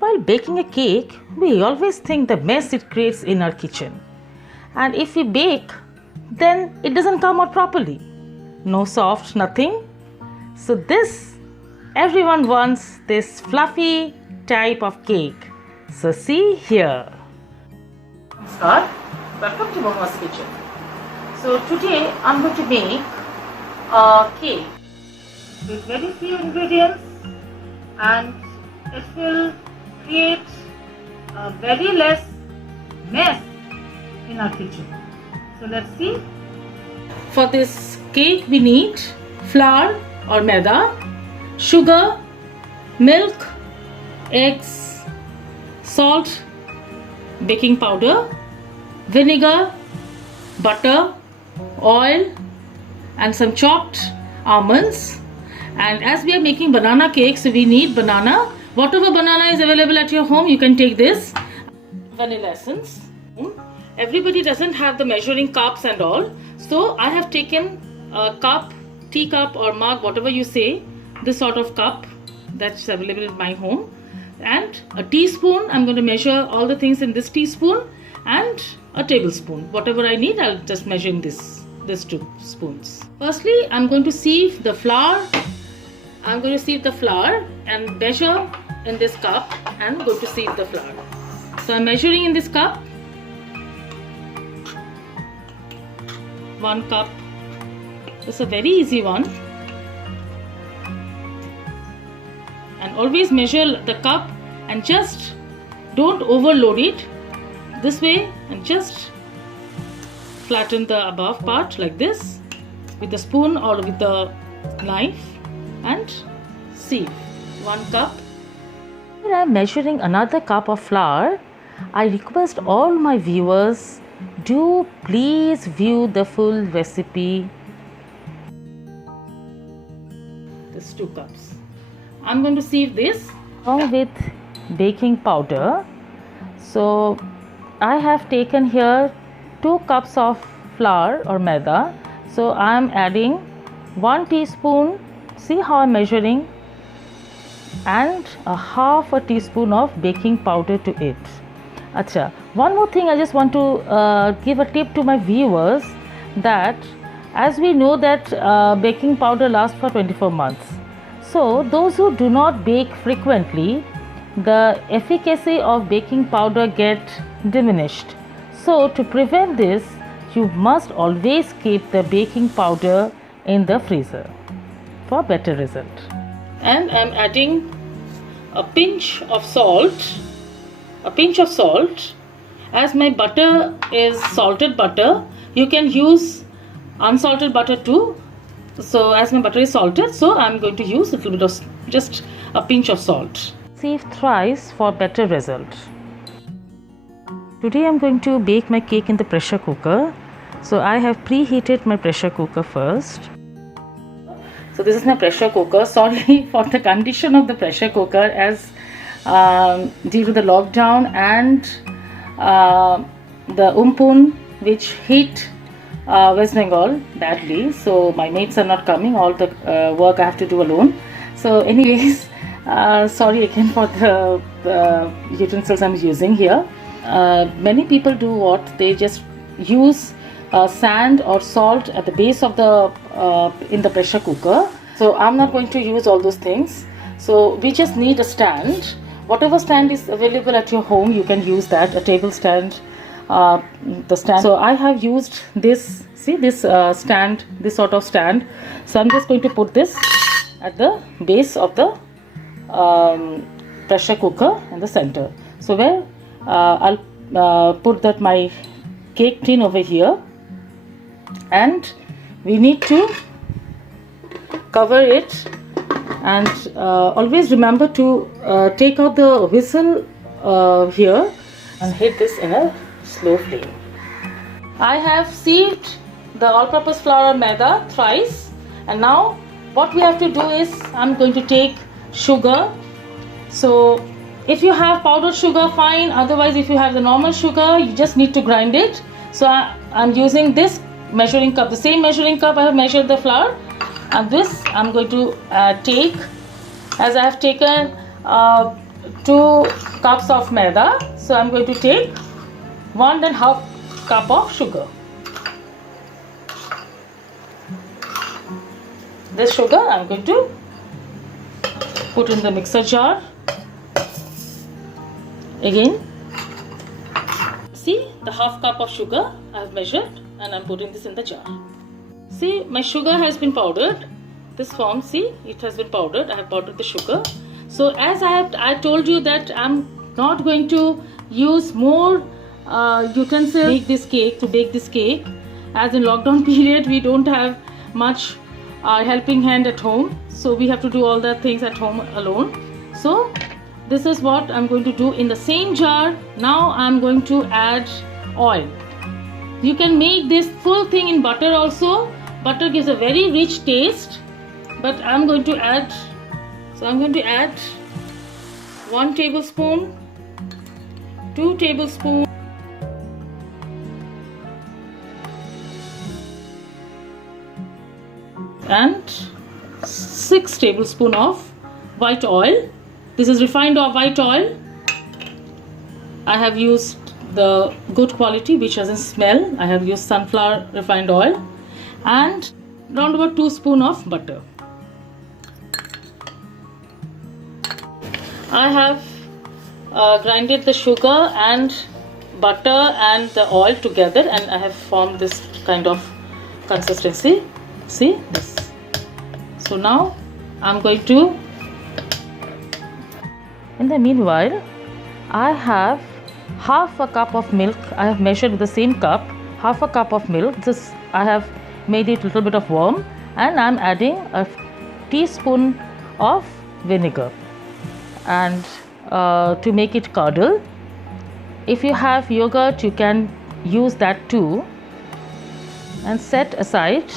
While baking a cake, we always think the mess it creates in our kitchen. And if we bake, then it doesn't come out properly. No soft, nothing. So everyone wants this fluffy type of cake. So see here. Namaskar. Welcome to Mama's Kitchen. So today I'm going to make a cake with very few ingredients, and it will create a very less mess in our kitchen. So let's see. For this cake we need flour or maida, sugar, milk, eggs, salt, baking powder, vinegar, butter, oil and some chopped almonds. And as we are making banana cakes, so we need banana. Whatever banana is available at your home, you can take this. Vanilla essence. Everybody doesn't have the measuring cups and all, so I have taken a cup, teacup or mug, whatever you say, this sort of cup that's available in my home, and a teaspoon. I'm going to measure all the things in this teaspoon, and a tablespoon. Whatever I need, I'll just measure in these 2 spoons. Firstly, I'm going to sieve the flour. I'm going to sieve the flour and measure in this cup, and I'm going to sieve the flour. So I'm measuring in this cup 1 cup. It's a very easy one. And always measure the cup and just don't overload it. This way, and just flatten the above part like this with the spoon or with the knife and sieve 1 cup. When I am measuring another cup of flour, I request all my viewers, do please view the full recipe. This 2 cups. I'm going to sieve this along with baking powder. So I have taken here 2 cups of flour or maida. So I am adding 1 teaspoon. See how I am measuring, and a half a teaspoon of baking powder to it. Acha. One more thing I just want to give a tip to my viewers, that as we know that baking powder lasts for 24 months. So those who do not bake frequently, the efficacy of baking powder get diminished. So to prevent this, you must always keep the baking powder in the freezer for better result. And I'm adding a pinch of salt. As my butter is salted butter, you can use unsalted butter too. So as my butter is salted, so I'm going to use a little bit of just a pinch of salt. Sieve thrice for better result. Today I'm going to bake my cake in the pressure cooker. So I have preheated my pressure cooker first. So this is my pressure cooker. Sorry for the condition of the pressure cooker, as due to the lockdown and the Umpun which hit West Bengal badly. So my mates are not coming. All the work I have to do alone. So anyways, sorry again for the utensils I'm using here. Many people do what? They just use sand or salt at the base of the in the pressure cooker. So I'm not going to use all those things. So we just need a stand. Whatever stand is available at your home, you can use that. A table stand, the stand. So I have used this. See this stand, this sort of stand. So I'm just going to put this at the base of the pressure cooker in the center. So where I'll put that my cake tin over here, and we need to cover it, and always remember to take out the whistle here and hit this in a slow flame. I have sieved the all-purpose flour maida thrice, and now what we have to do is I'm going to take sugar. So if you have powdered sugar, fine. Otherwise, if you have the normal sugar, you just need to grind it. So I'm using this measuring cup, the same measuring cup I have measured the flour, and this I'm going to take, as I have taken 2 cups of maida. So I'm going to take 1.5 cup of sugar. This sugar I'm going to put in the mixer jar. Again, see the half cup of sugar I have measured, and I'm putting this in the jar. See, my sugar has been powdered. This form, see, it has been powdered. I have powdered the sugar. So as I told you that I'm not going to use more utensils to bake this cake. As in lockdown period, we don't have much helping hand at home, so we have to do all the things at home alone. So this is what I'm going to do in the same jar. Now I'm going to add oil. You can make this full thing in butter also. Butter gives a very rich taste, but I'm going to add 1 tablespoon, 2 tablespoons, and 6 tablespoons of white oil. This is refined white oil. I have used the good quality which doesn't smell. I have used sunflower refined oil, and round about 2 spoons of butter. I have grinded the sugar and butter and the oil together, and I have formed this kind of consistency. See this. So now I'm going to. In the meanwhile, I have half a cup of milk. I have measured with the same cup, half a cup of milk. This I have made it a little bit of warm, and I'm adding a teaspoon of vinegar, and to make it curdle. If you have yogurt, you can use that too, and set aside.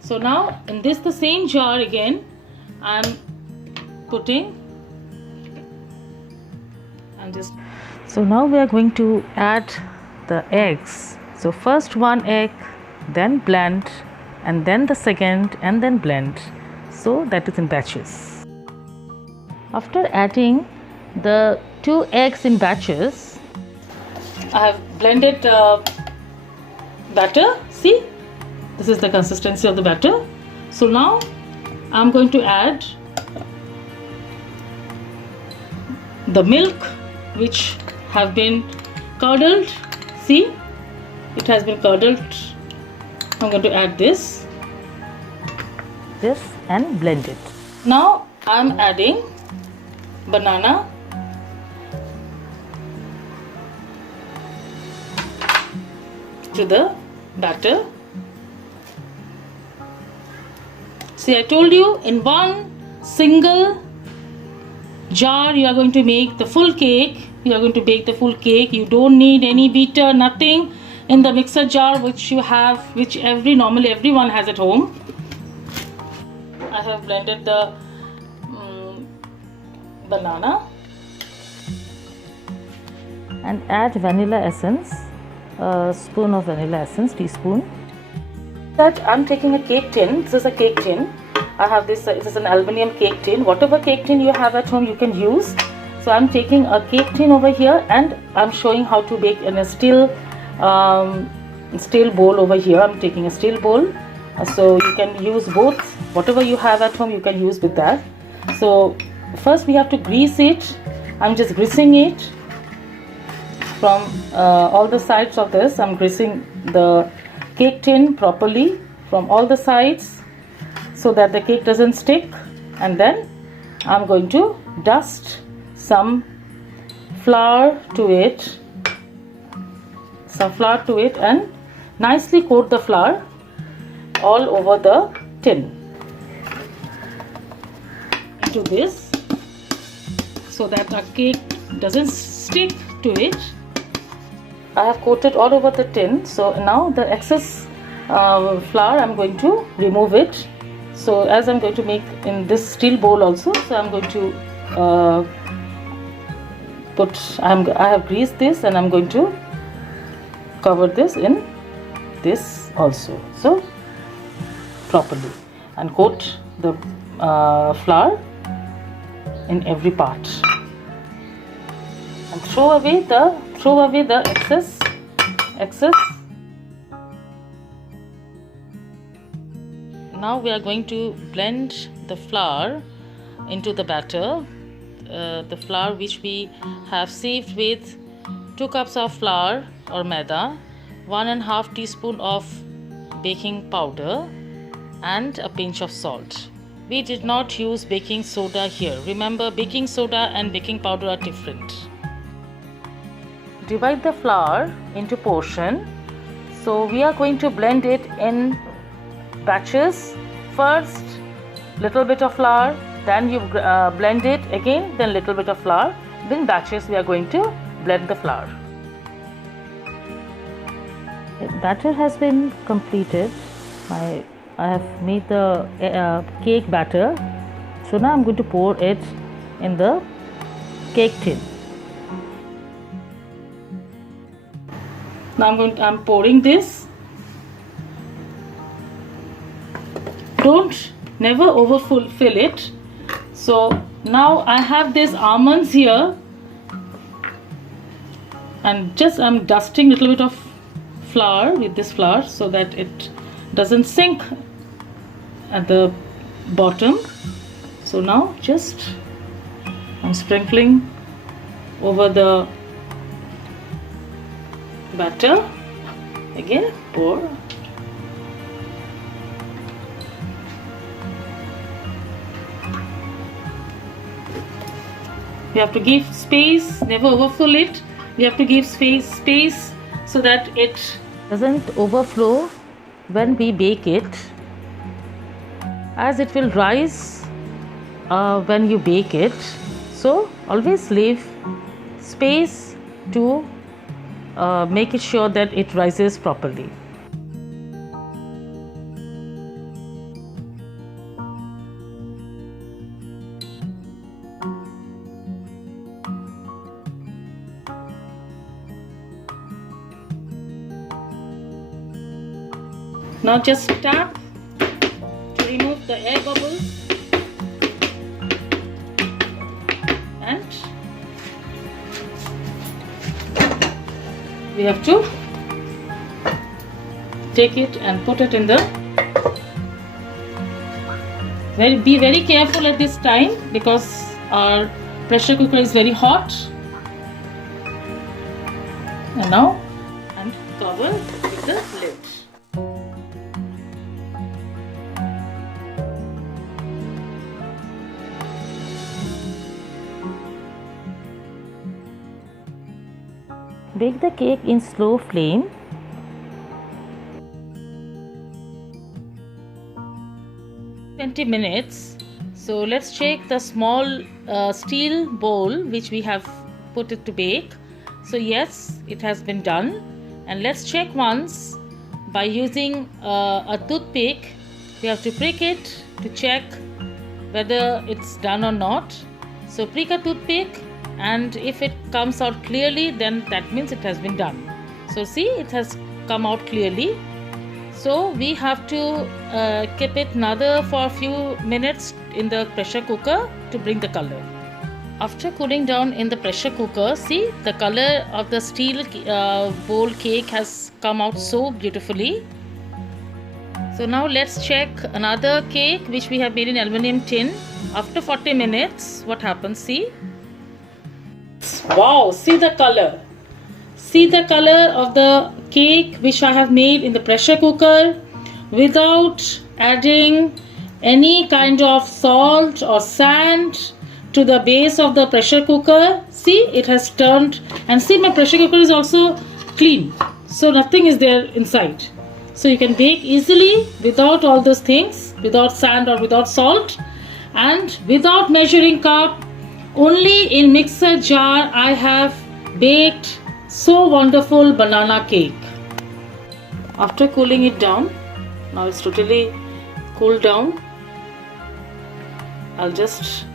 So now in this the same jar again, I'm putting, so now we are going to add the eggs. So first 1 egg, then blend, and then the second, and then blend. So that is in batches. After adding the 2 eggs in batches, I have blended batter. See, this is the consistency of the batter. So now I'm going to add the milk which have been curdled. See, it has been curdled. I'm going to add this and blend it. Now I'm adding banana, to the batter. See, I told you, in one single jar you are going to make the full cake. You are going to bake the full cake. You don't need any beater, nothing in the mixer jar which you have, which normally everyone has at home. I have blended the banana and add vanilla essence, a spoon of vanilla essence, teaspoon. That I'm taking a cake tin. This is a cake tin. I have this. This is an aluminum cake tin. Whatever cake tin you have at home, you can use. So I'm taking a cake tin over here, and I'm showing how to bake in a steel bowl over here. I'm taking a steel bowl, so you can use both. Whatever you have at home, you can use with that. So first we have to grease it. I'm just greasing it from all the sides of this. I'm greasing the cake tin properly from all the sides so that the cake doesn't stick, and then I'm going to dust some flour to it, and nicely coat the flour all over the tin into this so that the cake doesn't stick to it. I have coated all over the tin. So now the excess flour, I'm going to remove it. So as I'm going to make in this steel bowl also, so I'm going to I have greased this, and I'm going to cover this in this also, so properly, and coat the flour in every part and throw away the excess. Now we are going to blend the flour into the batter. The flour which we have sieved with 2 cups of flour or maida, 1.5 teaspoon of baking powder and a pinch of salt. We did not use baking soda here. Remember, baking soda and baking powder are different. Divide the flour into portion. So we are going to blend it in batches. First little bit of flour, then you blend it again, then little bit of flour, then batches we are going to blend the flour. The batter has been completed. I have made the cake batter. So now I'm going to pour it in the cake tin. Now I'm pouring this. Never overfill it. So now I have these almonds here, and just I'm dusting a little bit of flour with this flour so that it doesn't sink at the bottom. So now just I'm sprinkling over the batter. Again, pour. You have to give space, never overfill it. You have to give space so that it doesn't overflow when we bake it, as it will rise when you bake it. So always leave space to make it sure that it rises properly. Now just tap to remove the air bubbles, and we have to take it and put it in the be very careful at this time because our pressure cooker is very hot. And now and cover with the lid. Bake the cake in slow flame. Minutes. So let's check the small steel bowl which we have put it to bake. So yes, it has been done. And let's check once by using a toothpick. We have to prick it to check whether it's done or not. So prick a toothpick, and if it comes out clearly, then that means it has been done. So see, it has come out clearly. So we have to keep it another for a few minutes in the pressure cooker to bring the color. After cooling down in the pressure cooker, see, the color of the steel bowl cake has come out so beautifully. So now let's check another cake which we have made in aluminum tin. After 40 minutes, what happens? See. Wow, see the color. See the color of the cake which I have made in the pressure cooker without adding any kind of salt or sand to the base of the pressure cooker. See, it has turned, and see, my pressure cooker is also clean, so nothing is there inside. So you can bake easily without all those things, without sand or without salt, and without measuring cup. Only in mixer jar I have baked so wonderful banana cake. After cooling it down, now it's totally cooled down. I'll just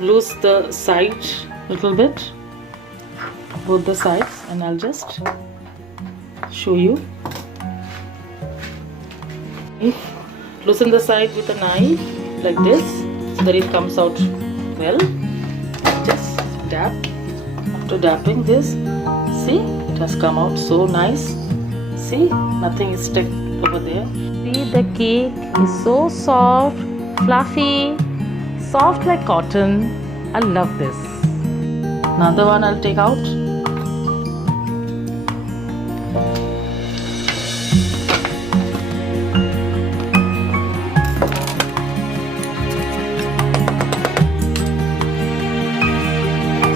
loose the side a little bit, both the sides, and I'll just show you. Loosen the side with a knife like this so that it comes out well. Just dab. After dabbing this, see, it has come out so nice. See, nothing is stuck over there. See, the cake is so soft, fluffy, soft like cotton. I love this. Another one I'll take out.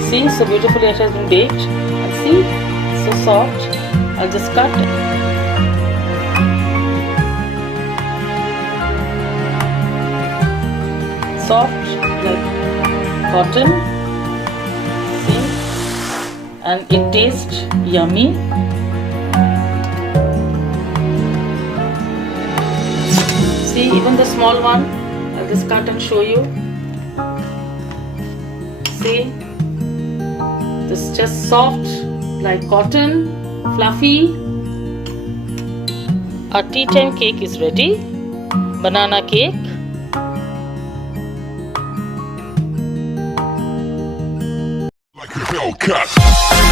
See, so beautifully it has been baked. And see, so soft. I'll just cut. Soft like cotton. See, and it tastes yummy. See, even the small one, I'll just cut and show you. See. This is just soft like cotton, fluffy. Our tea time cake is ready. Banana cake. Like a Hellcat.